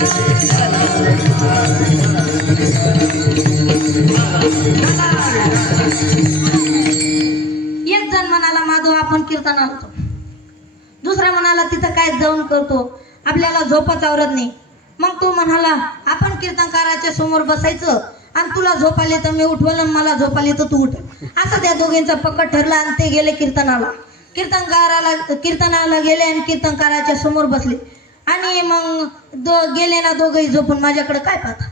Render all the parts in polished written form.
एक जण म्हणाला माधव आपण कीर्तनाला होतो, दुसरा म्हणाला तिथं काय जाऊन करतो, आपल्याला झोपच आवरत नाही. मग तो म्हणाला आपण कीर्तनकाराच्या समोर बसायचं आणि तुला झोप आली तर मी उठवलं आणि मला झोप आली तर तू उठ. असं त्या दोघींचा पकड ठरला आणि ते गेले कीर्तनाला. कीर्तनाला गेले आणि कीर्तनकाराच्या समोर बसले आणि मग गेले ना दोघंही झोपून. माझ्याकडे काय पाहता,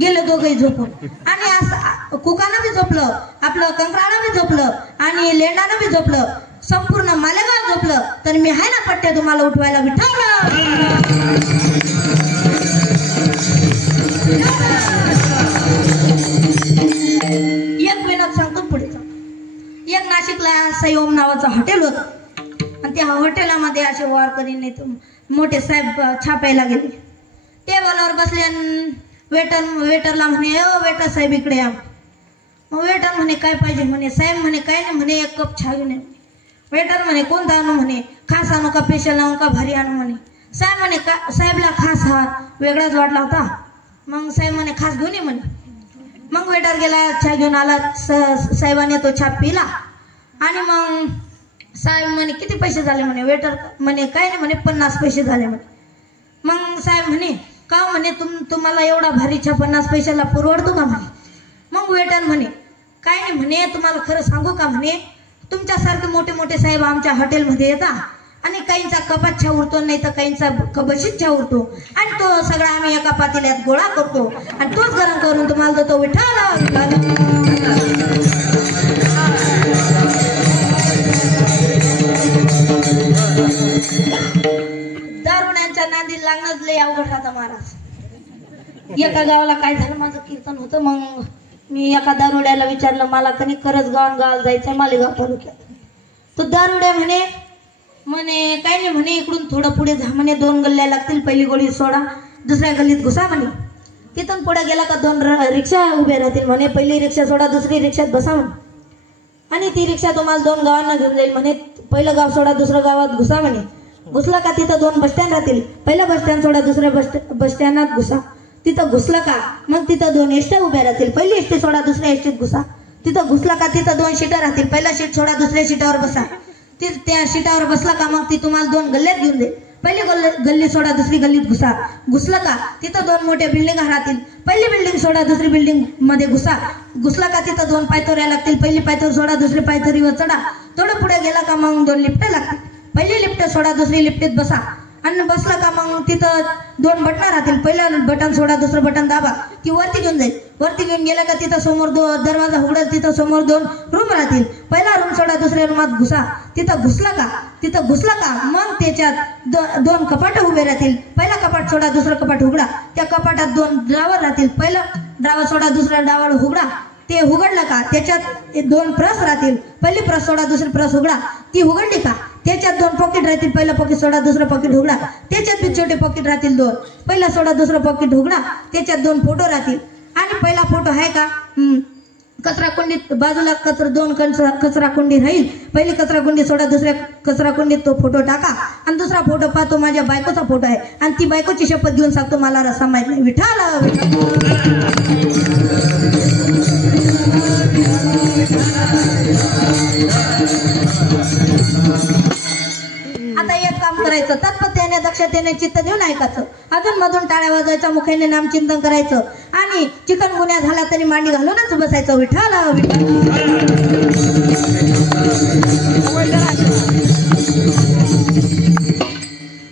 गेले दोघंही झोपून. आणि असं कुकानं बी झोपलं, आपलं कंकरानं बी झोपलं आणि लेंडानं बी झोपलं, संपूर्ण मालेगाव झोपलं. तर मी आहे ना पट्ट्या तुम्हाला उठवायला विठ्ठल. एक विनोद सांगतो पुढे. एक नाशिकला सयोम नावाचं हॉटेल होतं आणि त्या हॉटेलामध्ये असे वारकरी मोठे साहेब छापायला गेले. टेबलवर बसले आणि वेटरला म्हणे ओ वेटर साहेब इकडे या. मग वेटर म्हणे काय पाहिजे म्हणे. साहेब म्हणे काय नाही म्हणे, एक कप चहा घेऊन. वेटर म्हणे कोणता आणू म्हणे, खास आणू का स्पेशल आणू का भारी आणू म्हणे. साहेब म्हणे का, साहेबला खास हा वेगळाच वाटला होता. मग साहेब म्हणे खास घेऊन ये म्हणे. मग वेटर गेला, चहा घेऊन आला. साहेबाने तो चहा पिला आणि मग साहेब म्हणे किती पैसे झाले म्हणे. वेटर म्हणे काय नाही म्हणे 50 पैसे झाले म्हणे. मग साहेब म्हणे का म्हणे तुम्हाला एवढा भारी चहा 50 पैशाला परवडतो का म्हणे. मग वेटर म्हणे काय नाही म्हणे, तुम्हाला खरं सांगू का म्हणे, तुमच्यासारखे मोठे मोठे साहेब आमच्या हॉटेलमध्ये येतात आणि काहींचा कपात चहा उरतो, नाही तर काहींचा कबशीत चहा उरतो आणि तो सगळा आम्ही एका पातेल्यात गोळा करतो आणि तोच गरम करून तुम्हाला देतो विठ्ठल. दारुड्यांच्या नांदी लागणंच लय अवघड राहतं महाराज. एका गावाला काय झालं, माझं कीर्तन होतं. मग मी एका दारुड्याला विचारलं, मला कधी करज गावाला जायचं मालेगाव तालुक्यात. तो दारुड्या म्हणे काय नाही म्हणे, इकडून थोडं पुढे जा म्हणे, 2 गल्ल्या लागतील, पहिली गल्ली सोडा, दुसऱ्या गल्लीत घुसा म्हणे. तिथून पुढे गेला का 2 रिक्षा उभे राहतील म्हणे, पहिली रिक्षा सोडा, दुसरी रिक्षात बसा म्हणे आणि ती रिक्षा तुम्हाला 2 गावांना घेऊन जाईल म्हणे. पहिलं गाव सोडा, दुसऱ्या गावात घुसा म्हणे. घुसला का तिथं 2 बस स्टँड राहतील, पहिला बस स्टँड सोडा, दुसऱ्या बस स्टँडात घुसा. तिथं घुसला का मग तिथं 2 एसट्या उभ्या राहतील, पहिली एसटी सोडा, दुसऱ्या एसटीत घुसा. तिथं घुसला का तिथं 2 सीटर राहतील, पहिला सीट सोडा, दुसऱ्या सीटावर बसा. त्या सीटावर बसला का मग ती तुम्हाला 2 गल्ल्यात घेऊन जाईल, पहिली गल्ली सोडा, दुसरी गल्लीत घुसा. घुसला का तिथं 2 मोठ्या बिल्डिंग राहतील, पहिली बिल्डिंग सोडा, दुसरी बिल्डिंग मध्ये घुसा. घुसला का तिथं 2 पायतोऱ्या लागतील, पहिली पायथोर सोडा, दुसरी पायथोरीवर चढा. थोडं पुढे गेला का मग 2 लिफ्ट लागतील, पहिली लिफ्ट सोडा, दुसरी लिफ्टीत बसा. आणि बसला का मग तिथं 2 बटन राहतील, पहिलं बटन सोडा, दुसरं बटन दाबा की वरती घेऊन जाईल. वरती घेऊन गेला का तिथं समोर दरवाजा उघडेल, तिथं समोर 2 रूम राहतील, पहिला रूम सोडा, दुसऱ्या रूमात घुसा. तिथं घुसला का मग त्याच्यात 2 कपाट उभे राहतील, पहिला कपाट सोडा, दुसरं कपाट उघडा. त्या कपाटात 2 ड्रावर राहतील, पहिला ड्रावर सोडा, दुसरा ड्रावर उघडा. ते उघडलं का त्याच्यात 2 प्रेस राहतील, पहिली प्रेस सोडा, दुसरी प्रेस उघडा. ती उघडली का त्याच्यात 2 पॉकेट राहतील, पहिलं पॉकेट सोडा, दुसरं पॉकेट उघडा. त्याच्यात बी छोटे पॉकेट राहतील 2, पहिला सोडा, दुसरं पॉकेट उघडा. त्याच्यात 2 फोटो राहतील आणि पहिला फोटो आहे का कचरा कुंडीत बाजूला 2 कचरा कुंडी राहील, पहिली कचरा कुंडी सोडा, दुसऱ्या कचरा कुंडीत तो फोटो टाका. आणि दुसरा फोटो पाहतो माझ्या बायकोचा फोटो आहे आणि ती बायकोची शपथ घेऊन सांगतो मला रस्ता माहित नाही विठ्ठल. आता एक काम करायचं, तत्परतेने दक्षतेने चित्त देऊन ऐकायचं, अजून मधून टाळ्या वाजवायचा, मुखेने नामचिंतन करायचं आणि चिकनगुन्या झाला तरी मांडी घालूनच बसायचं विठ्ठल विठ्ठल.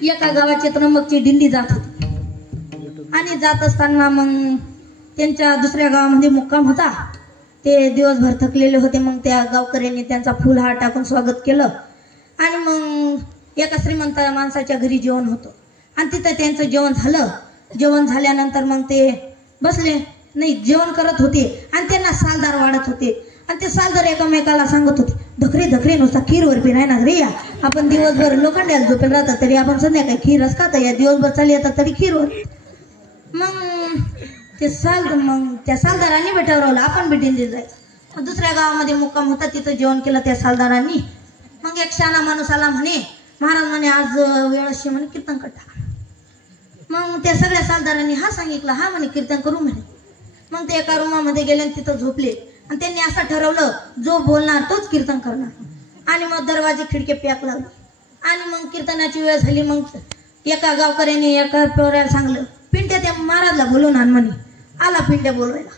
एका गावाची त्र्यंबकची दिंडी जात होती आणि जात असताना मग त्यांच्या दुसऱ्या गावामध्ये मुक्काम होता. ते दिवसभर थकलेले होते. मग त्या गावकऱ्यांनी त्यांचा फुलहार टाकून स्वागत केलं आणि मग एका श्रीमंत माणसाच्या घरी जेवण होतं आणि तिथं त्यांचं जेवण झालं. जेवण झाल्यानंतर मग ते बसले नाही, जेवण करत होते आणि त्यांना सालदार वाढत होते आणि ते सालदार एकामेकाला सांगत होते, धकरे नुसता खीरवर बी नाही ना रे, या आपण दिवसभर लोखंड्याला झोपेल राहतात तरी आपण संध्याकाळी खीरच खाता, या दिवसभर चालली येतात तरी खीरवर. मग त्या सालदारांनी भेटावरवलं, आपण भेटीन जायचं. दुसऱ्या गावामध्ये मुक्काम होता, तिथं जेवण केलं त्या सालदारांनी. मग एक शाना माणूस आला म्हणे, महाराज म्हणे आज वेळ अशी म्हणे कीर्तन करता. मग त्या सगळ्या सालदारांनी हा सांगितलं, हा म्हणे कीर्तन करू म्हणे. मग ते एका रूमामध्ये गेले आणि तिथं झोपले आणि त्यांनी असं ठरवलं जो बोलणार तोच कीर्तन करणार. आणि मग दरवाजे खिडके पॅक लागले आणि मग कीर्तनाची वेळ झाली. मग एका गावकऱ्याने एका पोराला सांगलं, पिंट्या त्या महाराजला बोलून आण म्हणे. आला पिंट्या बोलवायला,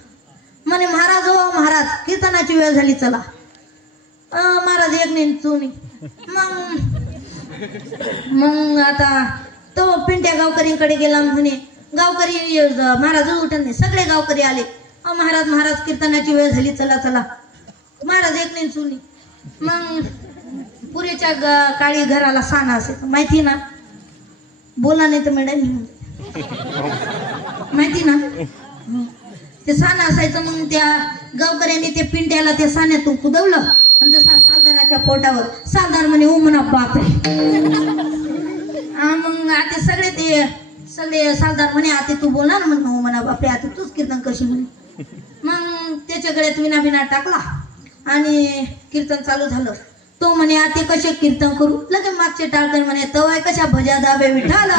म्हणे महाराज हो महाराज कीर्तनाची वेळ झाली चला. महाराज एक नाही चुनी. मग आता तो पिंट्या गावकरींकडे गेला. म्हणे गावकरी महाराज उठत नाही. सगळे गावकरी आले, महाराज महाराज कीर्तनाची वेळ झाली चला चला. महाराज एक नाही चुनी. मग पुरीच्या काळी घराला साना असे माहिती ना, बोला नाही तर मॅडम माहिती ना, ते साना असायचं. मग त्या गावकऱ्यांनी ते पिंट्याला त्या साण्यातून कुदवलं आणि जसा सालदाराच्या पोटावर सालदार म्हणे ओ म्हणा बापरे. मग आता सगळे सालदार म्हणे आता तू बोलणार म्हण हो म्हणा बापरे, आता तूच कीर्तन कशी म्हणे. मग त्याच्या गळ्यात विना विना टाकला आणि कीर्तन चालू झालं. तो म्हणे आता कसे कीर्तन करू, लगे मागचे टाळकर म्हणे तवाय कशा भजा दाबे विठाला.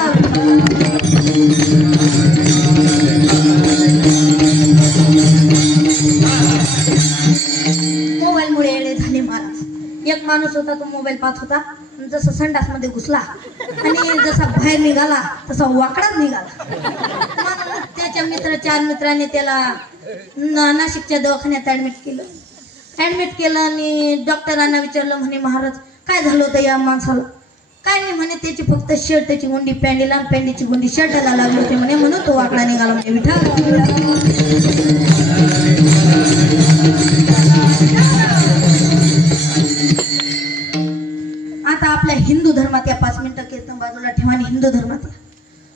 मोबाईल मुळे येडे झाले महाराज. एक माणूस होता तो मोबाईल पाहत होता, जसं संडास मध्ये घुसला आणि जसा बाहेर निघाला तसा वाकडाच निघाला. मग त्याच्या चार मित्रांनी त्याला नाशिकच्या दवाखान्यात ऍडमिट केलं आणि डॉक्टरांना विचारलं, म्हणे महाराज काय झालं होतं या माणसाला. काय नाही म्हणे, त्याची फक्त शर्टची गुंडी पॅन्टीला आणि पॅन्टीची गुंडी शर्टला लागली होती म्हणे, म्हणून तो वाकडा निघाला म्हणे. विठाल आता आपल्या हिंदू धर्मात या 5 मिनिटं कीर्तन बाजूला ठेवा आणि हिंदू धर्मात या.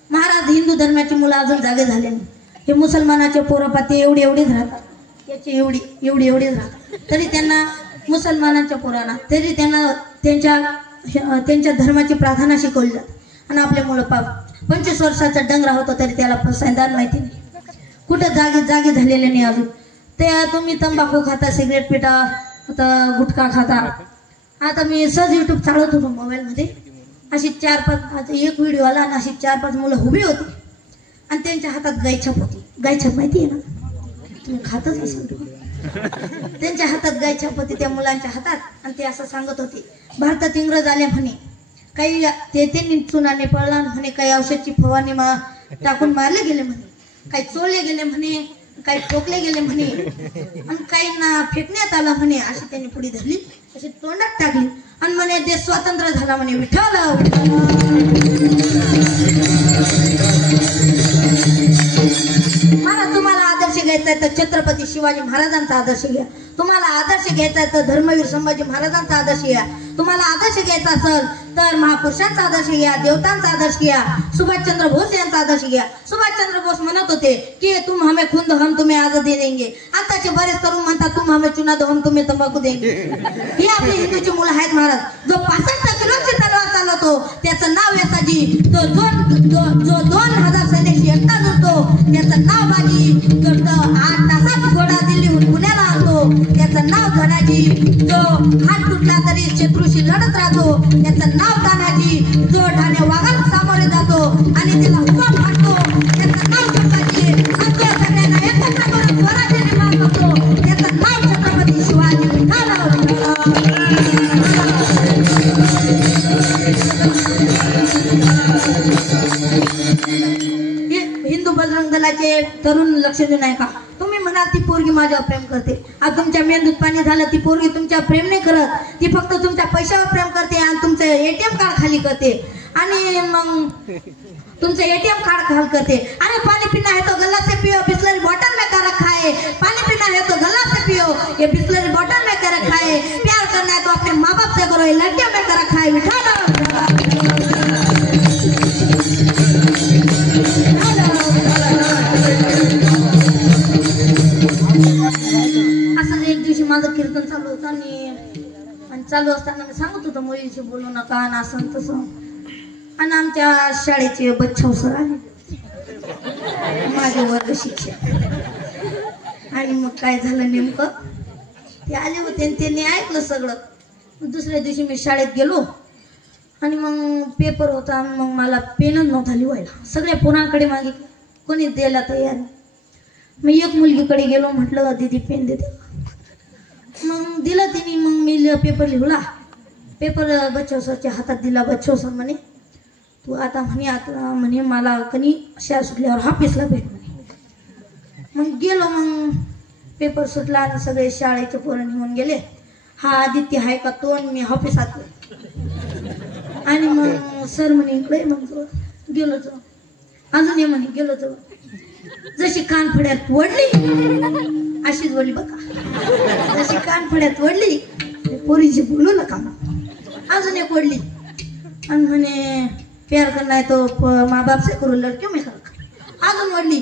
महाराज हिंदू धर्माची मुलं अजून जागे झाले नाही. हे मुसलमानाचे पोरपाती एवढीच राहतात, त्याची एवढीच राहतात. तरी त्यांना मुसलमानांच्या पोरांना तरी त्यांना त्यांच्या धर्माची प्रार्थना शिकवली जाते. आणि आपल्या मुलं 25 वर्षाचा डंगरा होतो तरी त्याला फसायदार माहिती नाही, कुठं जागी झालेले नाही अजून. ते तुम्ही तंबाखू खाता, सिगरेट पिता, आता गुटखा खाता. आता मी सहज युट्यूब चालवत होतो मोबाईलमध्ये, अशी 4-5 एक व्हिडिओ आला आणि अशी 4-5 मुलं उभी होती आणि त्यांच्या हातात गायछाप होती. गायछाप माहिती आहे ना, तुम्ही खातच असाल तुम्ही. त्यांच्या हातात गायछाप होती त्या मुलांच्या हातात आणि ते असं सांगत होते, भारतात इंग्रज आले म्हणे, काही त्यांनी चुनाने पळला म्हणे, काही औषधची फवारणी टाकून मारले गेले म्हणे, काही चोळले गेले म्हणे, काही ठोकले गेले म्हणे आणि काहींना फेकण्यात आला म्हणे. अशी त्यांनी पुढे धरली, अशी तोंडात टाकली आणि म्हणे देश स्वातंत्र्य झाला म्हणे. विठ्ठल मला तुम्हाला आदर्श घ्यायचा आहे तर छत्रपती शिवाजी महाराजांचा आदर्श घ्या. तुम्हाला आदर्श घ्यायचा आहे तर धर्मवीर संभाजी महाराजांचा आदर्श घ्या. तुम्हाला आदर्श घ्यायचा असेल तर महापुरुषांचा आदर्श घ्या, देवतांचा आदर्श घ्या, सुभाषचंद्र बोस यांचा आदर्श घ्या. सुभाषचंद्र बोस म्हणत होते की तुम हमें खून दो हम तुम्हें आजादी देंगे. आताचे बरेच तरुण म्हणतात तुम हमें चुना दो हम तुम्हें तंबाखू देंगे. ही आपली हिंदूची मुलं आहेत महाराज. जो 65 किलोची तलवार चालवतो त्याचं नाव यसाजी, जो 2000 सैन्याशी एकटा जुळतो त्याचं नाव बाजी, जो 8 तासात घोडा दिल्लीहून पुण्याला आणतो त्याचं नाव धनाजी, जो हात तुटला तरी शत्रूशी लढत राहतो त्याचं नाव तानाजी, जो ठाणे वाघाला सामोरे जातो आणि त्याला हुकूम फाडतो त्याचं नाव संभाजी, आणि जो सगळ्यांना एकत्र करून स्वराज्य निर्माण करतो त्याचं नाव छत्रपती शिवाजी. हिंदू बजरंग दलाचे तरुण लक्ष देऊ नये का. तुम्ही म्हणाल ती पोरगी माझ्यावर प्रेम करते, आज तुमच्या मेंदूत पाणी झालं. ती पोरगी तुमच्यावर प्रेम नाही करत, ती फक्त तुमच्या पैशावर प्रेम करते आणि तुमचं ATM कार्ड खाली करते आणि मग तुमचं ATM कार्ड खाली करते. अरे पानी पीना है तो गला से पियो, बिस्लरी बॉटल में कर रखा है. पानी पीना है तो गला से पियो, ये बिस्लरी बॉटल में कर रखा है. प्यार करना है तो अपने माँ बाप से करो, ये लड़कियों में कर रखा है. असं एक दिवशी माझं कीर्तन चालू होतं आणि चालू असताना मी सांगत होतो मुलीशी बोलू नका आणि असं तसं. आणि आमच्या शाळेचे बच्छाव सर आले, माझे वर्ग शिक्षक. आणि मग काय झालं नेमकं, ते आले होते आणि त्यांनी ऐकलं सगळं. दुसऱ्या दिवशी मी शाळेत गेलो आणि मग पेपर होता, मग मला पेनच नव्हता लिवायला, सगळ्या पोरांकडे मागितलं, कोणी द्यायला तयार नाही. मी एक मुलगीकडे गेलो, म्हटलं दीदी पेन देते, मग दिला तिने. मग मी पेपर लिहला, पेपर बच्चव सरच्या हातात दिला. बच्चव सर म्हणे तू आता म्हणे मला कनी शाळा सुटल्यावर हाफिसला भेट म्हणे. मग गेलो, मग पेपर सुटला आणि सगळे शाळेचे पोरं निघून गेले. हा आदित्य आहे का तो, आणि मी ऑफिसात. आणि मग सर म्हणे इकडे, मग गेलो जवळ, अजून ये म्हणे, गेलो जवळ. जशी कानफड्यात वडली अशीच वडली बघा, जशी कानफड्यात वडली, पोरीची बोलू नका, अजून एक वडली. आणि म्हणे प्यार करना है तो माँ बाप से करो, लड़कियों में कर. अजून वडली,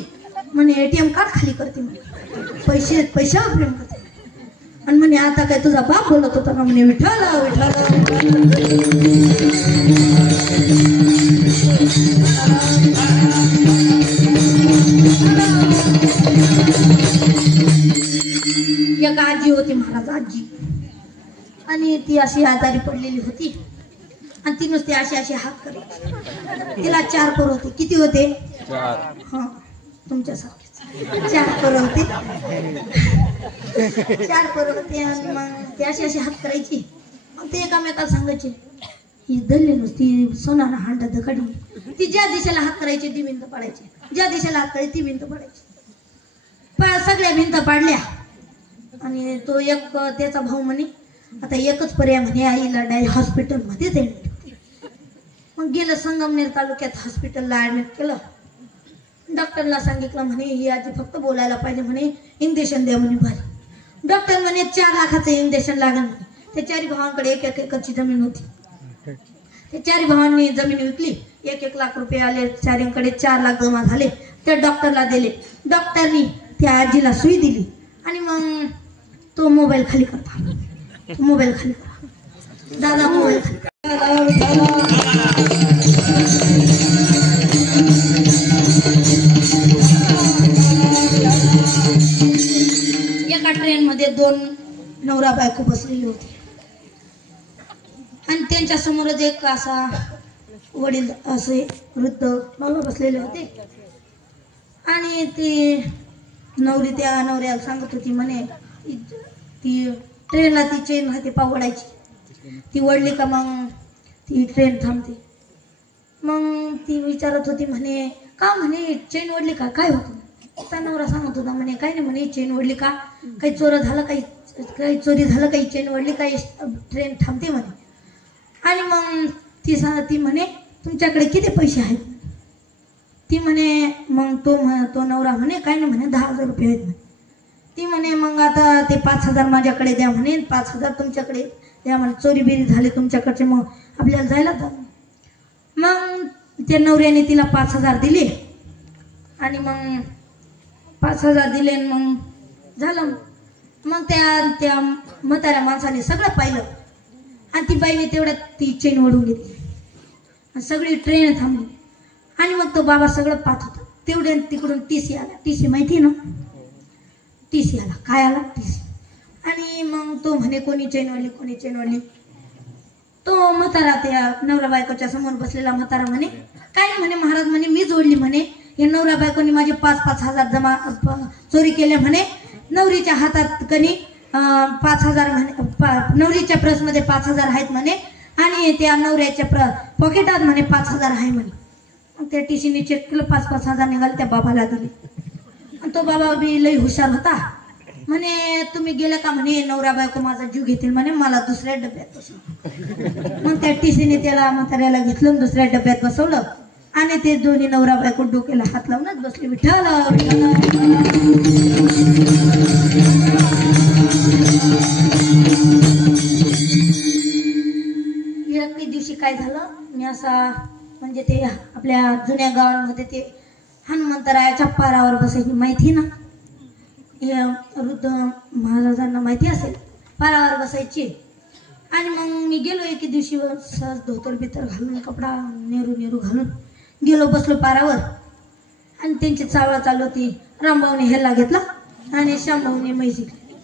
म्हणे ATM कार्ड खाली करते, म्हणे पैशावर प्रेम करते. आणि म्हणे आता काय तुझा बाप बोलत होता का, म्हणे विठ्ठल एक आजी होती, महाराज आजी, आणि ती अशी आजारी पडलेली होती. आणि ती नुसती अशी हात करायची. तिला 4 पोर होते. किती होते? 4. हा, तुमच्यासारखेच 4 पोर होते. 4 पोर होते. आणि मग ती अशी हात करायची. मग ते एकामेकाला सांगायचे, ही दल्ली नुसती सोनाला हांडा दखडी. ती ज्या दिशेला हात करायची ती भिंत पाडायची, ज्या दिशेला हात करायची ती भिंत पाडायची. सगळ्या भिंत पाडल्या. आणि तो एक त्याचा भाऊ म्हणे आता एकच पर्याय म्हणे, आईला डायरेक्ट हॉस्पिटलमध्येच ऍडमिट. मग गेलं संगमनेर तालुक्यात हॉस्पिटलला ऍडमिट केलं. डॉक्टरला सांगितलं म्हणे ही आजी फक्त बोलायला पाहिजे, म्हणे इंजेक्शन द्या म्हणे भारी. डॉक्टर म्हणे 4 लाखाचं इंजेक्शन लागेल म्हणे. त्या 4 भावांकडे 1 एकरची जमीन होती. त्या 4 भावांनी जमीन विकली, 1 लाख रुपये आले. 4कडे 4 लाख जमा झाले. त्या डॉक्टरला दिले. डॉक्टरनी त्या आजीला सुई दिली. आणि मग तो मोबाईल खाली करता, मोबाईल खाली करा दादा, मोबाईल खाली करा. एका ट्रेन मध्ये 2 नवरा बायको बसलेली होती. आणि त्यांच्या समोरच एक असा वडील असे वृद्ध नवरा बसलेले होते. आणि ती नवरी त्या नवऱ्याला सांगत होती म्हणे ती ट्रेनला ती चेन राहते पावडायची, ती वडली का मग ती ट्रेन थांबते. मग ती विचारत होती म्हणे का, म्हणे चेन वडली का, काय होतं. त्या नवरा सांगत होता म्हणे काय नाही, म्हणे चेन वडली का, काही चोर झालं, काही चोरी झालं, काही चेन वडली, काही ट्रेन थांबते म्हणे. आणि मग ती म्हणे तुमच्याकडे किती पैसे आहेत. ती म्हणे मग तो नवरा म्हणे काय नाही, म्हणे 10,000 रुपये आहेत म्हणे. ती म्हणे मग आता ते 5,000 माझ्याकडे द्या म्हणे, 5,000 तुमच्याकडे द्या म्हणे, चोरी बिरी झाली तुमच्याकडचे, मग आपल्याला जायला जा. मग त्या नवऱ्याने तिला 5,000 दिले. आणि मग 5,000 दिले. मग झालं. मग त्या म्हाताऱ्या माणसाने सगळं पाहिलं. आणि ती बाईने तेवढ्यात ती चेन ओढून घेतली आणि सगळी ट्रेन थांबली. आणि मग तो बाबा सगळं पाहत होता. तेवढे तिकडून TC आला. TC माहिती ना, TC आला. काय आला? TC. आणि मग तो म्हणे कोणी चेन वाढली, कोणी चेन वाढली. तो म्हातारा त्या नवरा बायकोच्या समोर बसलेला म्हातारा म्हणे काय नाही, म्हणे महाराज, म्हणे मी जोडली, म्हणे हे नवरा बायकोनी माझे 5-5 हजार जमा चोरी केले म्हणे. नवरीच्या हातात कनी 5,000 म्हणे, नवरीच्या पर्समध्ये 5,000 आहेत म्हणे. आणि त्या नवऱ्याच्या पॉकेटात म्हणे 5,000 आहे म्हणे. मग त्या TCने चेक केलं, 5-5 हजार निघाले. त्या बाबाला दिले. आणि तो बाबा बी लई हुशार होता. म्हणे तुम्ही गेले का, म्हणे नवरा बायको माझा जीव घेतील, म्हणे मला दुसऱ्या डब्यात बसवलं. मग त्या TCने त्याला म्हाताऱ्याला घेतलं, दुसऱ्या डब्यात बसवलं. आणि ते दोन्ही नवरा बायको डोक्याला हात लावूनच बसले. विठ्ठल एके दिवशी काय झालं, मी असा म्हणजे ते आपल्या जुन्या गावांमध्ये ते हनुमंतरायाच्या पारावर बसायची, माहिती ना, वृद्ध महाराजांना माहिती असेल, पारावर बसायची. आणि मग मी गेलो एके दिवशी सहज धोतर बितर घालून, कपडा नेहरू घालून गेलो, बसलो पारावर. आणि त्यांची चावळ चालू होती. रामभाऊने हेला घेतला आणि श्यामभाऊने म्हैस घेतली.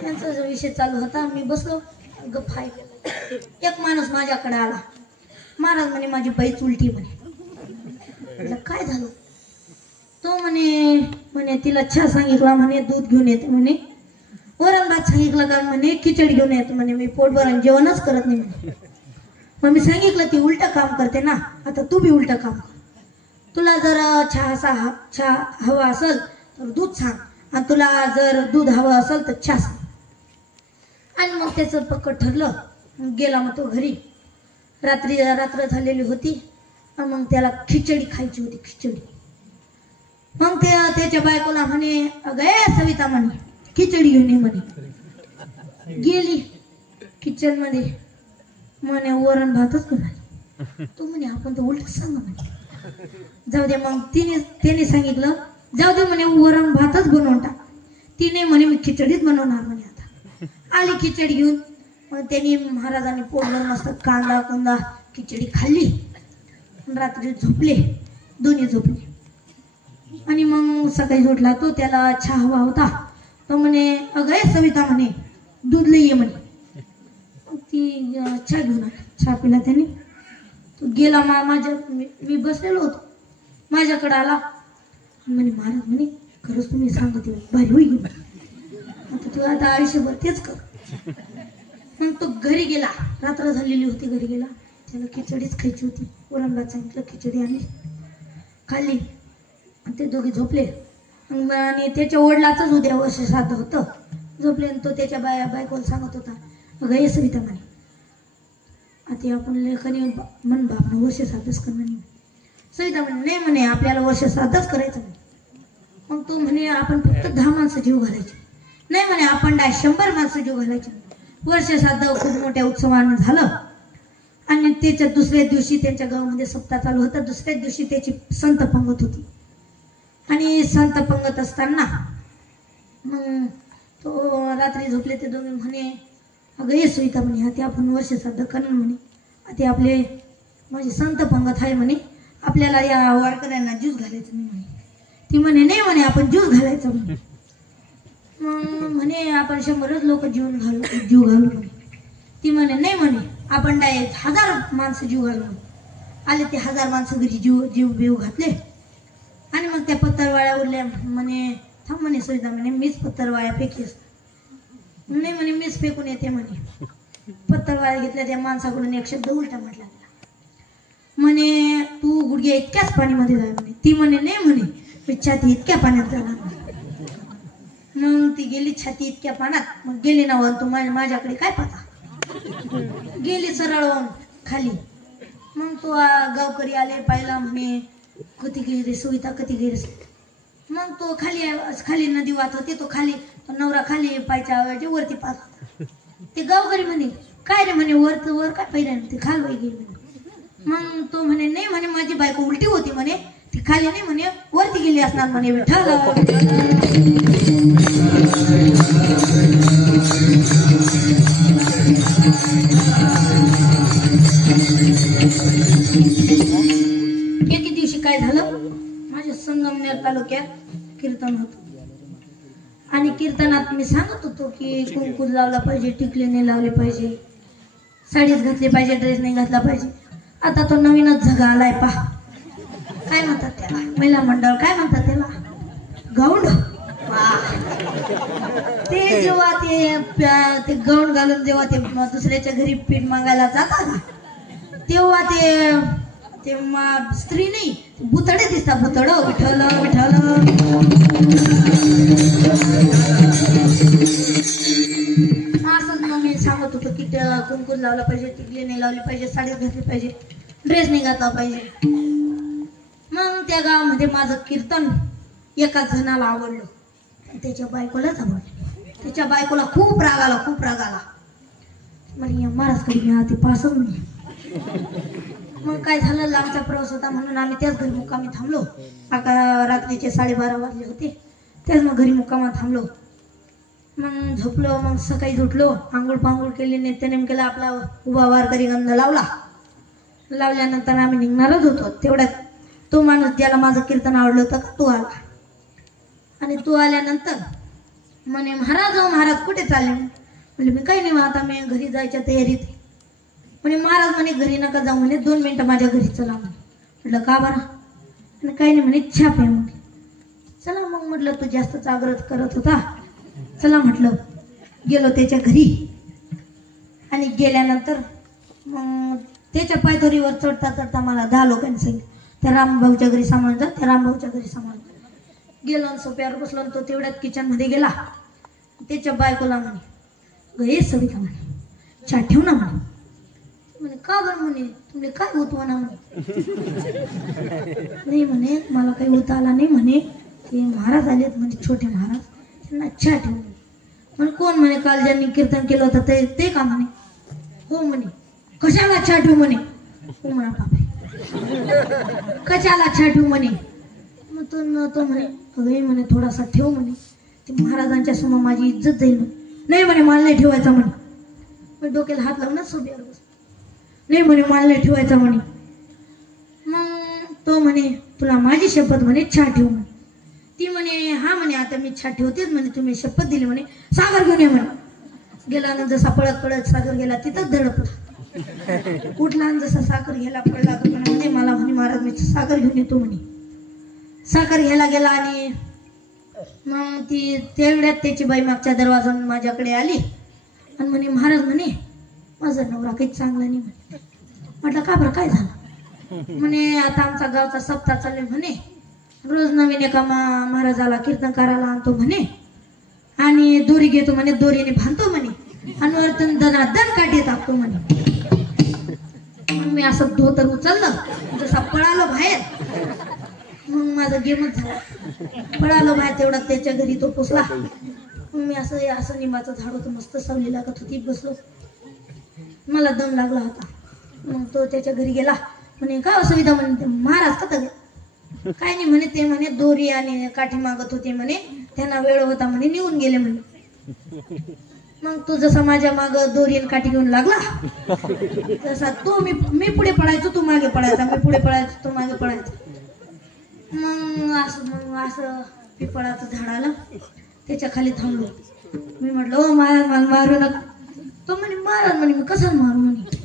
त्यांचा जो विषय चालू होता. मी बसलो गप्प. एक माणूस माझ्याकडे आला. महाराज म्हणे माझी बाईच उलटी म्हणे. म्हटलं काय झालं? तो म्हणे म्हणे तिला चहा सांगितला म्हणे दूध घेऊन येते म्हणे, वरण भात सांगितलं का म्हणे खिचडी घेऊन येते म्हणे, मी पोट भरून जेवणच करत नाही म्हणे. मग मी सांगितलं ती उलट काम करते ना, आता तू बी उलट काम कर. तुला जर चहा हवा असेल तर दूध सांग, आणि तुला जर दूध हवं असेल तर चहा सांग. आणि मग त्याचं पक्क ठरलं. गेला मग तो घरी. रात्र झालेली होती आणि मग त्याला खिचडी खायची होती, खिचडी. मग ते त्याच्या बायकोला म्हणे अगं सविता म्हणे खिचडी घेऊन ये म्हणे. गेली किचन मध्ये म्हणे वरण भातच बनवला. तो म्हणे आपण तर उलट सांग म्हणे. जाऊ दे मग त्याने सांगितलं जाऊ दे म्हणे वरण भातच बनवून टाक. तिने म्हणे मी खिचडीच बनवणार म्हणे. आता आली खिचडी घेऊन. मग त्यांनी महाराजांनी पोटभर मस्त कांदा कुंदा खिचडी खाल्ली. रात्री झोपले, दोन्ही झोपले. आणि मग सकाळी उठला तो, त्याला चहा हवा होता. तो म्हणे अगं सविता म्हणे दूध लई ये म्हणे. मग ती चहा घेऊन आली. चहा पिला त्याने. तो गेला माझ्या मी बसलेलो होतो, माझ्याकडे आला म्हणे महाराज म्हणे खरंच तुम्ही सांगत भारी होईल आता तू आता आयुष्यभर तेच कर. मग तो घरी गेला. रात्र झालेली होती. घरी गेला. त्याला खिचडीच खायची होती. वरण भात सांगितलं, खिचडी आणली, खाल्ली. ते दोघे झोपले. आणि त्याच्या वडिलाचंच उद्या वर्ष श्राद्ध होतं. झोपले. आणि तो त्याच्या बायकोला सांगत होता अगं ये सविता म्हणे आता आपण लेखनी म्हण बाप वर्ष श्राद्धच करणार नाही. सविता म्हणे नाही म्हणे आपल्याला वर्ष श्राद्धच करायचं म्हणे. मग तो म्हणे आपण फक्त 10 माणसं जीव घालायचे. नाही म्हणे आपण 100 माणसं जीव घालायचे. वर्ष श्राद्ध खूप मोठ्या उत्सवानं झालं. आणि त्याच्या दुसऱ्या दिवशी त्यांच्या गावामध्ये सप्ताह चालू होता. दुसऱ्या दिवशी त्याची संत पंगत होती. आणि संत पंगत असताना मग तो रात्री झोपले. ते दोघे म्हणे अगं ये सविता म्हणे आता आपण वर्ष श्राद्ध करणार म्हणे. आता आपले माझी संत पंगत आहे म्हणे, आपल्याला या वारकऱ्यांना ज्यूस घालायचं नाही म्हणे. ती म्हणे नाही म्हणे आपण ज्यूस घालायचं म्हणे. मग म्हणे आपण 100च लोक जीव घालू म्हणे. ती म्हणे नाही म्हणे आपण डायरेक्ट 1000 माणसं जीव घालू म्हणे. आले ते 1000 माणसं घरी जीव बिव घातले. आणि मग त्या पत्तरवाळ्या उरल्या. म्हणे थांब म्हणे सविता म्हणे मीच पत्तरवाळ्या फेकीस. नाही म्हणे मीच फेकून येते म्हणे. पत्तरवाळ्या घेतल्या. त्या माणसाकडून एक शब्द उलटा म्हटला म्हणे तू गुडघ्या इतक्याच पाणीमध्ये जाय म्हणे. ती म्हणे नाही म्हणे मी छाती इतक्या पाण्यात जाणार म्हणे. मग ती गेली छाती इतक्या पाण्यात. मग गेली ना तू माझ्याकडे काय पाहता. गेली सरळ खाली. मग तो गावकरी आले पाहिला. म्हणे कधी गेली रे सविता कधी गेली. मग तो खाली नदी वाहत होती. तो खाली नवरा खाली पायच्या वरती पाहत होता. ते गावकरी म्हणे काय रे म्हणे वर काय पाहिजे ते खालवाई गेली म्हणे. मग तो म्हणे नाही म्हणे माझी बायको उलटी होती म्हणे, ती खाली नाही म्हणे वरती गेली असणार म्हणे. विठ्ठल एके दिवशी काय झालं, माझ्या संगमनेर तालुक्यात कीर्तन होतं. आणि कीर्तनात मी सांगत होतो की कुंकू लावला पाहिजे, टिकली नाही लावले पाहिजे, साडीच घातली पाहिजे, ड्रेस नाही घातला पाहिजे. आता तो नवीनच झगा आलाय पहा. काय म्हणतात त्याला, महिला मंडळ काय म्हणतात त्याला, गौंड. ते जेव्हा ते गौंड घालून जेव्हा ते दुसऱ्याच्या घरी पीठ मागायला जातात ना, तेव्हा ते स्त्री नाही भुतडे दिसतात. भुतड विठ्ठल विठ्ठल. असंच मग मी सांगत होतो की कुंकू लावला पाहिजे, टिकली नाही लावली पाहिजे, साडी घातली पाहिजे, ड्रेस नाही घातला पाहिजे. मग त्या गावामध्ये माझं कीर्तन एका जणाला आवडलं. त्याच्या बायकोलाच आवडलं. त्याच्या बायकोला खूप राग आला. म्हणजे महाराजकडे मी आधी पासच म्हणजे. मग काय झालं, लांबचा प्रवास होता म्हणून आम्ही त्याच घरी मुक्कामी थांबलो. रात्रीचे 12:30 वाजले होते. त्याच मग घरी मुक्कामा थांबलो. मग झोपलो. मग सकाळी उठलो, आंघोळ पांघोळ केली, नित्यनेम केला, आपला उभा वारकरी गंध लावल्यानंतर आम्ही निघणारच होतो. तेवढ्यात तो माणूस ज्याला माझं कीर्तन आवडलं होतं तो आला. आणि तो आल्यानंतर म्हणे महाराज कुठे चालले. म्हणजे मी काही नाही, आता मी घरी जायच्या तयारीत. म्हणे महाराज म्हणे घरी नका जाऊ म्हणे, 2 मिनिटं माझ्या घरी चला म्हणे. म्हटलं का बरं? आणि काही नाही म्हणे, छाप आहे म्हणे. चला मग म्हटलं, तू जास्तच आग्रह करत होता, चला म्हटलं. गेलो त्याच्या घरी आणि गेल्यानंतर मग त्याच्या पायथोरीवर चढता चढता मला 10 लोकांनी सांगितलं, त्या रामभाऊच्या घरी सामान जा, त्या रामभाऊच्या घरी सामान जा. गेलो आणि सोप्यावर बसलो आणि तो तेवढ्यात किचन मध्ये गेला. त्याच्या बायकोला म्हणे, हे सविता म्हणे, चहा ठेव ना म्हणे. म्हणे का बरं म्हणे, तुम्ही काय होत म्हणा म्हणे. नाही म्हणे, मला काही होत आला नाही म्हणे, ते महाराज आलेत म्हणे, छोटे महाराज, त्यांना चहा ठेव म्हणे. म्हणे कोण म्हणे, काल ज्यांनी कीर्तन केलं होतं ते का म्हणे. हो म्हणे. कशाला चहा ठेव म्हणे. हो म्हणा बापरे, कशाला चहा ठेव म्हणे. मग तो म्हणे, म्हणे थोडासा ठेव म्हणे, ते महाराजांच्या समोर माझी इज्जत जाईल म्हणे. नाही म्हणे, मला नाही ठेवायचा म्हणे. मी डोक्याला हात लावून सोब्यावर बस. नाही म्हणे, मला नाही ठेवायचा म्हणे. मग तो म्हणे, तुला माझी शपथ म्हणे, चहा ठेव म्हणे. ती म्हणे, हा म्हणे, आता मी चहा ठेवतेच म्हणे, तुम्ही शपथ दिली म्हणे, सागर घेऊन ये म्हणे. गेला आणि जसा पळत पळत सागर गेला, तिथंच धडकला. उठला आणि जसा सागर घ्यायला पडला, तो म्हणे, मला म्हणे महाराज मी सागर घेऊन येतो म्हणे. साखर घ्यायला गेला आणि मग ती तेवढ्यात त्याची बाई मागच्या दरवाजातून माझ्याकडे आली आणि म्हणे, महाराज म्हणे, माझा नवरा काही चांगला नाही म्हणे. म्हटलं का बरं, काय झालं? म्हणे, आता आमचा गावचा सप्ताह चालले म्हणे, रोज नवीन एका महाराजाला कीर्तन करायला आणतो म्हणे आणि दोरी घेतो म्हणे, दोरीने बांधतो म्हणे आणि वरतून दनादन काठी टाकतो म्हणे. मग मी असं धोतर उचललं, जसा पळालो बाहेर. मग माझं गेमच झालं, पळालो बाहेर. तेवढा त्याच्या घरी तो पोचला. मग मी असं निंबाचं झाड होतं, मस्त सावली लागत होती, बसलो. मला दम लागला होता. मग तो त्याच्या घरी गेला. म्हणे काय असुविधा म्हणे, महाराज का तर काय नाही म्हणे, ते म्हणे दोरी आणि काठी मागत होते म्हणे, त्यांना वेळ होता म्हणे, निघून गेले म्हणे. मग तो जसा माझ्या माग दोरी आणि काठी घेऊन लागला, तसा तो मी पुढे पळायचो, तू मागे पळायचा, मी पुढे पळायचो, तो मागे पळायचा. मग असं पिपळाचं झाड आलं, त्याच्या खाली थांबलो. मी म्हटलं, ओ महाराज मला मारू नका. तो म्हणे, महाराज म्हणे, मी कसं मारू म्हणे.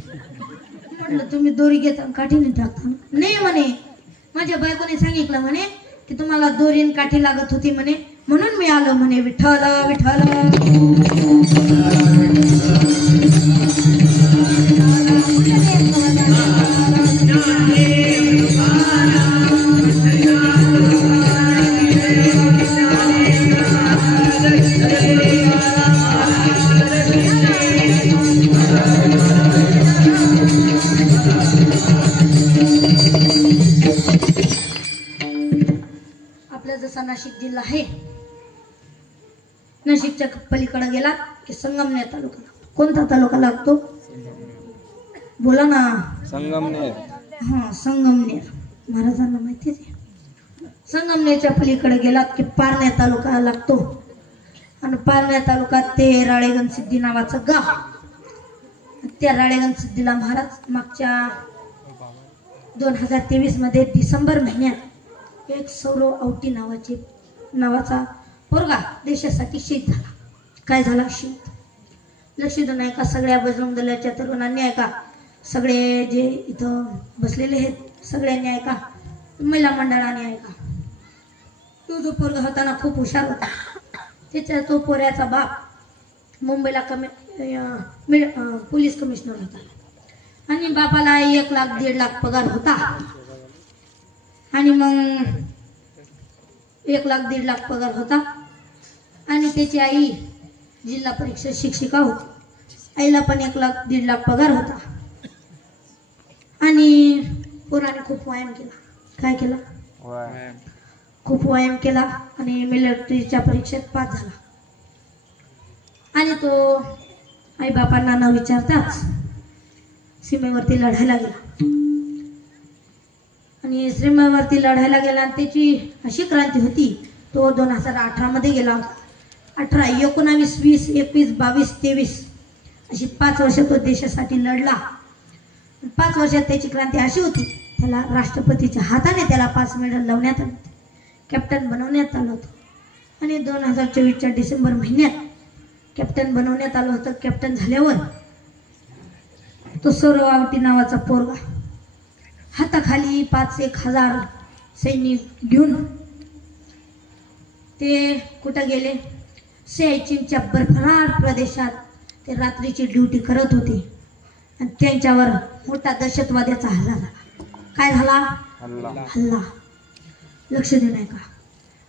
म्हटलं, तुम्ही दोरी घेता काठीने टाकता. नाही म्हणे, माझ्या बायकोने सांगितलं म्हणे की तुम्हाला दोरी आणि काठी लागत होती म्हणे, म्हणून मी आलो म्हणे. विठ्ठल विठ्ठल. आपला जसा नाशिक जिल्हा आहे, नाशिकच्या पलीकडे गेला की संगमनेर तालुका. कोणता तालुका लागतो? बोला ना. संगमनेर. हा, संगमनेर. महाराजांना माहिती आहे. संगमनेरच्या पलीकडे गेलात की पारनेर तालुका लागतो आणि पारनेर तालुक्यात ते राळेगण सिद्धी नावाचं गाव. त्या राळेगण सिद्धीला महाराज मागच्या 2023 मध्ये डिसेंबर महिन्यात एक सौरव आवटी नावाचा पोरगा देशासाठी शहीद झाला. काय झाला? शहीद. लक्षात नाही का? सगळ्या बजरंग दलाच्या तरुणांनी ऐका, सगळे जे इथं बसलेले आहेत सगळ्यांनी ऐका, महिला मंडळाने ऐका. तो जो पोरगा होता ना, खूप हुशार होता. त्याच्या तो पोऱ्याचा बाप मुंबईला पोलीस कमिशनर होता आणि बापाला 1 लाख 1.5 लाख पगार होता. आणि मग 1 लाख 1.5 लाख पगार होता आणि त्याची आई जिल्हा परीक्षा शिक्षिका होती. आईला पण 1 लाख 1.5 लाख पगार होता. आणि पोराने खूप व्यायाम केला. काय केला? खूप व्यायाम केला आणि मिलिटरीच्या परीक्षेत पास झाला. आणि तो आई बापांना न विचारताच सीमेवरती लढायला गेला. आणि सीमेवरती लढायला गेला आणि त्याची अशी क्रांती होती, तो 2018 मध्ये गेला होता. 18, 19, 20, 21, 22, 23 अशी 5 वर्ष तो देशासाठी लढला. 5 वर्षात त्याची क्रांती अशी होती, त्याला राष्ट्रपतीच्या हाताने त्याला 5 मेडल लावण्यात आले, कॅप्टन बनवण्यात आलं होतं. आणि 2024च्या डिसेंबर महिन्यात कॅप्टन बनवण्यात आलं होतं. कॅप्टन झाल्यावर तो सौरवटी नावाचा पोरगा हाताखाली 5,000 सैनिक घेऊन ते कुठं गेले? सियाचीनच्या बर्फाळ प्रदेशात ते रात्रीची ड्युटी करत होते आणि त्यांच्यावर मोठा दहशतवाद्याचा हल्ला झाला. काय झाला? हल्ला. लक्ष देऊ नये का?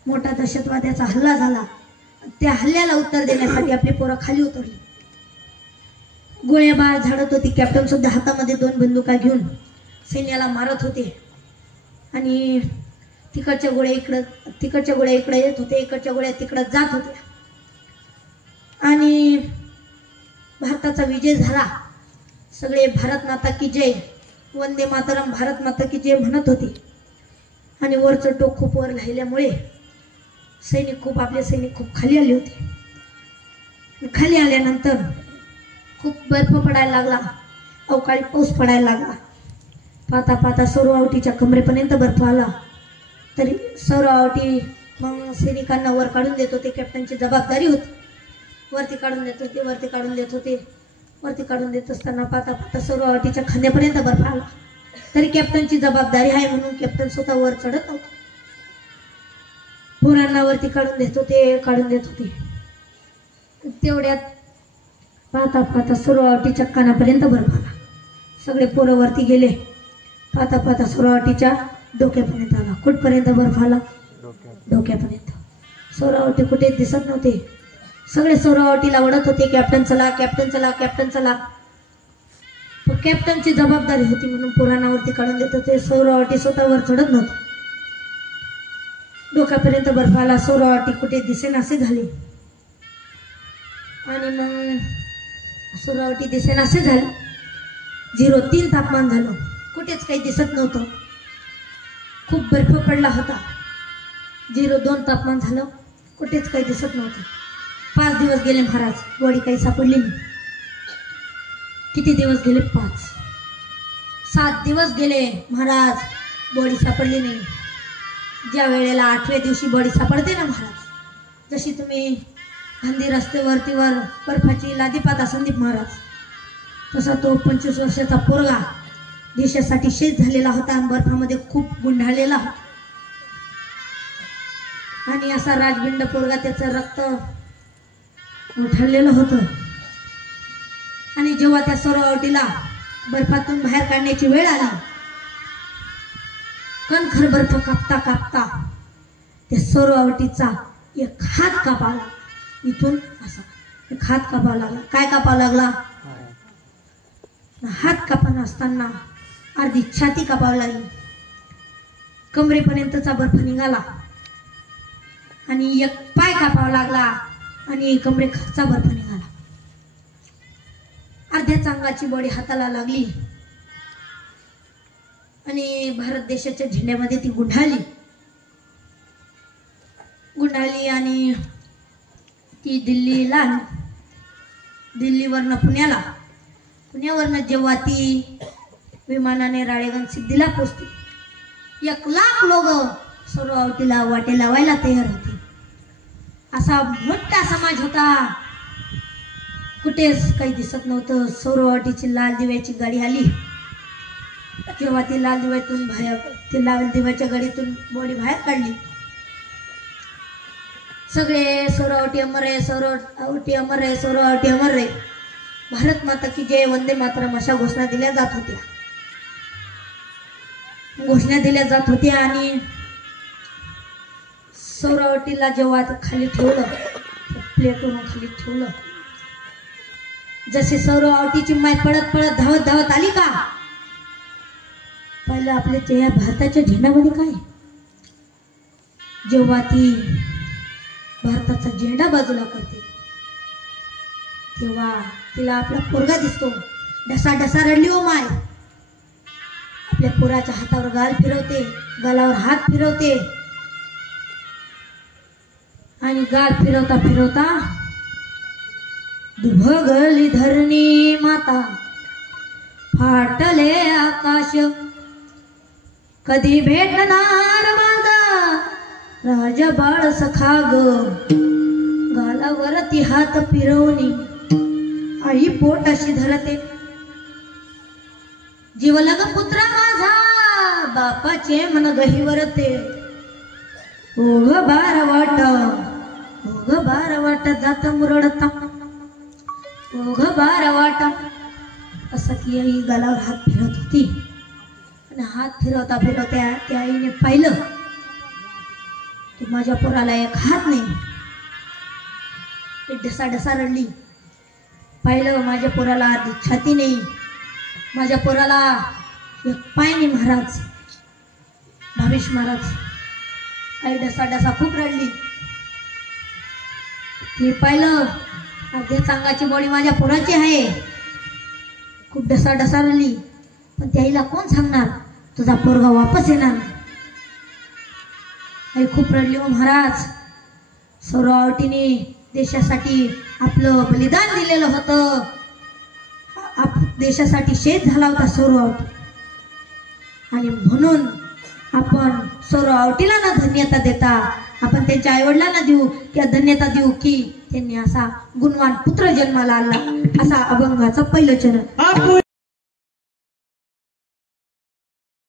मोठा दहशतवाद्याचा हल्ला झाला. त्या हल्ल्याला उत्तर देण्यासाठी आपली पोरं खाली उतरली. गोळ्याबार झाडत होती. कॅप्टन सुद्धा हातामध्ये 2 बंदुका घेऊन सैन्याला मारत होते आणि तिकडच्या गोळ्या इकडे येत होते, इकडच्या गोळ्या तिकडे जात होत्या आणि भारताचा विजय झाला. सगळे भारत माता की जय, वंदे मातरम, भारत माता की जय म्हणत होते आणि वरचं टोक खूप वर राहिल्यामुळे आपले सैनिक खूप खाली आले होते. खाली आल्यानंतर खूप बर्फ पडायला लागला, अवकाळी पाऊस पडायला लागला. पाहता पाहता सौरवटीच्या कमरेपर्यंत बर्फ आला. तरी सौरवटी मग सैनिकांना वर काढून देत होते. कॅप्टनची जबाबदारी होती. वरती काढून देत असताना पाहता पाहता सौरवटीच्या खांद्यापर्यंत बर्फ आला. तरी कॅप्टनची जबाबदारी आहे म्हणून कॅप्टन स्वतः वर चढत नव्हता. पोरांना वरती काढून देत होते. तेवढ्यात पाहता पाहता सौरवटीच्या कानापर्यंत बर्फ आला. सगळे पोरं वरती गेले. पाहता पाहता सौरवटीच्या डोक्यापर्यंत आला. कुठपर्यंत बर्फ आला? डोक्यापर्यंत. सौरवटी कुठे दिसत नव्हते. सगळे सौरवटीला ओढत होते, कॅप्टन चला, कॅप्टन चला, कॅप्टन चला. पण कॅप्टनची जबाबदारी होती म्हणून पोरांना वरती काढून देत होते. सौरवटी स्वतःवर चढत नव्हती. डोक्यापर्यंत बर्फ आला. सौरवटी कुठे दिसेनासे झाली आणि मग सौरवटी दिसेनासे झाली. 0.3 तापमान झालं. कुठेच काही दिसत नव्हतं. खूप बर्फ पडला होता. 0.2 तापमान झालं. कुठेच काही दिसत नव्हतं. 5 दिवस गेले महाराज, बॉडी काही सापडली नाही. किती दिवस गेले? 5. 7 दिवस गेले महाराज, बॉडी सापडली नाही. ज्या वेळेला 8व्या दिवशी बॉडी सापडते ना महाराज, जशी तुम्ही गांधी रस्त्यावरतीवर बर्फाची लादी पाहता संदीप महाराज, तसा तो 25 वर्षाचा पोरगा देशासाठी शहीद झालेला होता आणि बर्फामध्ये खूप गुंडाळलेला होता. आणि असा राजबिंड पोरगा, त्याचं रक्त उठलेलं होतं. आणि जेव्हा त्या सौरवटीला बर्फातून बाहेर काढण्याची वेळ आली, कणखर बर्फ कापता कापता त्या सौरवटीचा एक हात कापावा लागला. इथून असा एक हात कापावा लागला. काय कापावा लागला? हात कापण असताना अर्धी छाती कापावी लागली. कमरेपर्यंतचा बर्फ निघाला आणि एक पाय कापावा लागला आणि कमरेखालचा बर्फ निघाला. अर्ध्याच अंगाची बॉडी हाताला लागली आणि भारत देशाच्या झेंड्यामध्ये ती गुंडाळली आणि ती दिल्लीवरनं पुण्यावरनं जेव्हा ती विमानाने राळेगण सिद्धीला पोचली, 1 लाख लोक सौरवटीला वाटे लावायला तयार होते. असा मोठा समाज होता. कुठेच काही दिसत नव्हतं. सौरवटीची लाल दिव्याची गाडी आली. जेव्हा ती लाल दिव्याच्या गाडीतून बॉडी बाहेर काढली, सगळे सौरवटी अमर आहे, सौरवटी अमर आहे, सौरवटी अमर आहे, भारत माता की जय, वंदे मातरम अशा घोषणा दिल्या जात होत्या. आणि सौरवटीला जेव्हा खाली ठेवलं, प्लेटवरून खाली ठेवलं, जसे सौरवटीची माय पळत पळत धावत आली का, पहिलं आपल्या भारताच्या झेंड्यामध्ये काय, जेव्हा ती भारताचा झेंडा बाजूला करते तेव्हा तिला आपला पोरगा दिसतो. ढसा रडली हो माय. आपल्या पोराच्या हातावर गालावर हात फिरवते आणि गाल फिरवता दुभगली धरणी माता, फाटले आकाश, कधी भेटणार माझा राजबाळ सखा ग, गालावरती हात फिरवणी आई पोटाशी धरते. जीवलग पुत्र माझा बापाचे मन गहीवर ते ओघ बार वाट जात मुरडता ओघ बार वाट. असं ती आई गालावर हात फिरत होती आणि हात फिरवता फिरवता त्या आईने पाहिलं की माझ्या पोराला एक हात नाही. ते ढसा रडली. पाहिलं माझ्या पोराला आधी छाती नाही, माझ्या पोराला एक पाय नाही. महाराज भावेश महाराज आई ढसा खूप रडली. ते पाहिलं अर्ध्या चांगाची बॉडी माझ्या पोराची आहे. खूप ढसा रडली. पण त्या आईला कोण सांगणार तुझा पोरगा वापस येणार नाही. आई खूप रडली. हो महाराज, सौरावटीने देशासाठी आपलं बलिदान दिलेलं होतं. देशासाठी शहीद झाला होता सौरावटी. आणि म्हणून आपण सौरावटीला ना धन्यता देता आपण त्यांच्या आईवडिलांना देऊ किंवा धन्यता देऊ की त्यांनी असा गुणवान पुत्र जन्माला आणला. असा अभंगाचा पहिलं चरण.